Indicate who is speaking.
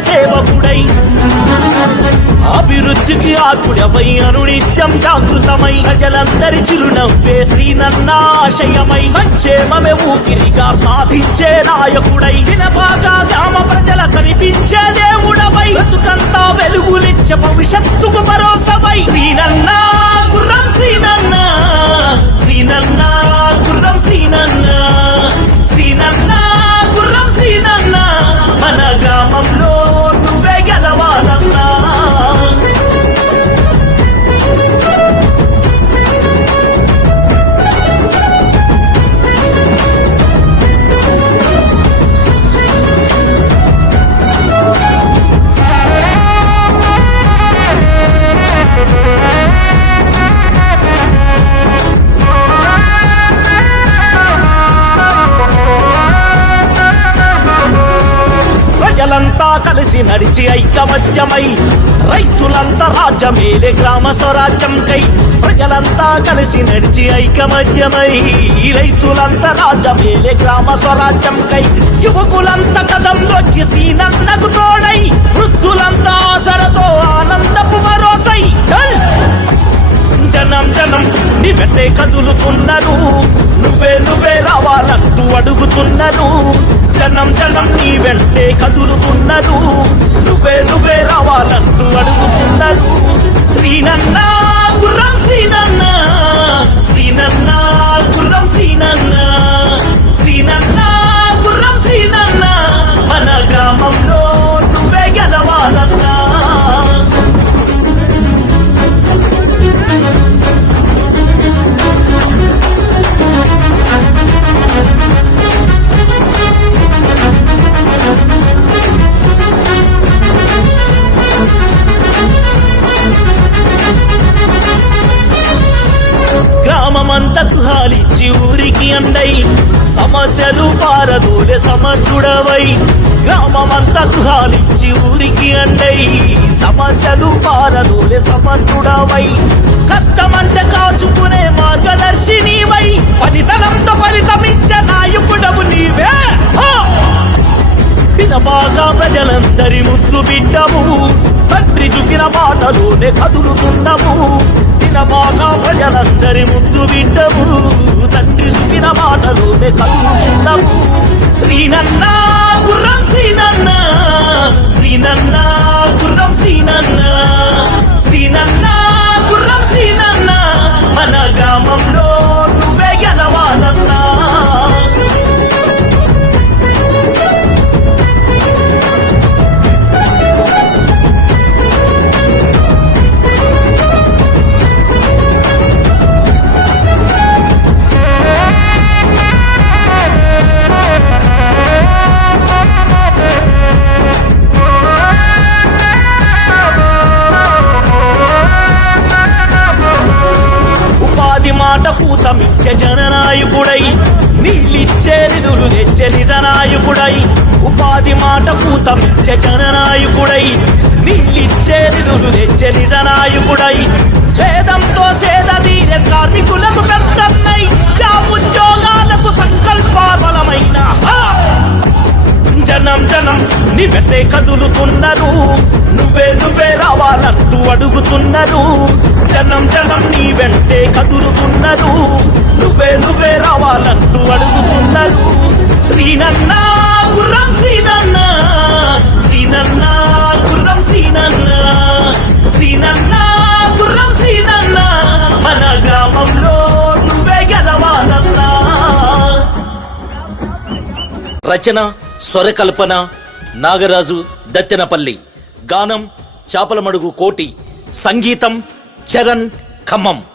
Speaker 1: సేవకుడై. అభివృద్ధికి ఆకుడవై అనునిత్యం జాగృతమై ప్రజలందరి చిరునవ్వే శ్రీనన్నాశయమై సంక్షేమమే ఊపిరిగా సాధించే నాయకుడై. వినపాగా గ్రామ ప్రజల కనిపించే దేవుడవై. బతుకంతా వెలుగులిచ్చే భవిష్యత్తుకు భరోసవై. శ్రీనన్న గుర్రం శ్రీనన్నా శ్రీనన్నా గుర్రం శ్రీనన్నా శ్రీనన్నా కలిసి నడిచి ఐకమత్యమై రైతులంతా రాజ్యమేలే గ్రామ స్వరాజ్యం కై ప్రజలంతా కలిసి నడిచి ఐకమత్యమై రైతులంతా రాజ్యమేలే గ్రామ స్వరాజ్యం కై. యువకులంతా కదం దొక్కి సీనన్నకు తోడై వృద్ధులంతా ఆసరతో ఆనందపు భరోసై. చల్! జనం జనం నీ వెంటే కదులుతున్నారు? నువ్వే నువ్వే రావాలంటూ అడుగుతున్నారు? జనం జనం నీ వెంటే కదులుతున్నారు అడుగుతున్నారు. నువ్వే నువ్వే రావాలంటూ అడుగుతున్నారు. శ్రీనన్న గుర్రం శ్రీనన్న శ్రీనన్న. గ్రామమంత ఊరికి అండై. సమస్యలు పారదోలే సమర్థుడవై. గ్రామమంతా గృహాలిచ్చి ఊరికి అండై. సమస్యలు పారదోలే సమర్థుడవై. కష్టమంటే కాచుకునే మార్గదర్శినివై పనితనంతో ఫలితమిచ్చే నాయకుడవు నీవే. హా! ప్రజలందరి ముద్దు బిడ్డము తండ్రి చూపిన బాటలోనే కదులుతున్నము వినబాగా ప్రజలందరి ముద్దు వింటము తండ్రి చూపిన మాటలు కళ్ళు శ్రీనన్న మాట కూతమిచ్చే జననాయకుడై నీళ్ళిచ్చే నిధులు తెచ్చే నిజనాయకుడై ఉపాధి మాట కూతమిచ్చే జననాయకుడై నీళ్ళిచ్చే నిధులు తెచ్చే నిజనాయకుడై స్వేదంతో సేద తీరే కార్మికులకు పెద్దన్నై ఉద్యోగాలకు సంకల్పాబలమైన జనం జనం నీ వెంటే కదులుతున్నారు నువ్వే నువ్వే రావాలంటూ అడుగుతున్నారు జనం జనం నీ వెంటే కదులుతున్నారు. నువ్వే నువ్వే రావాలంటూ అడుగుతున్నారు. శ్రీనన్న గుర్రం శ్రీనన్న శ్రీనన్న గుర్రం శ్రీనన్న శ్రీనన్న గుర్రం శ్రీనన్న మన గ్రామంలో నువ్వే గెలవాలన్నా. రచన స్వరకల్పన నాగరాజు దత్తెనపల్లి. గానం చాపలమడుగు కోటి. సంగీతం சேரன் கம்மம்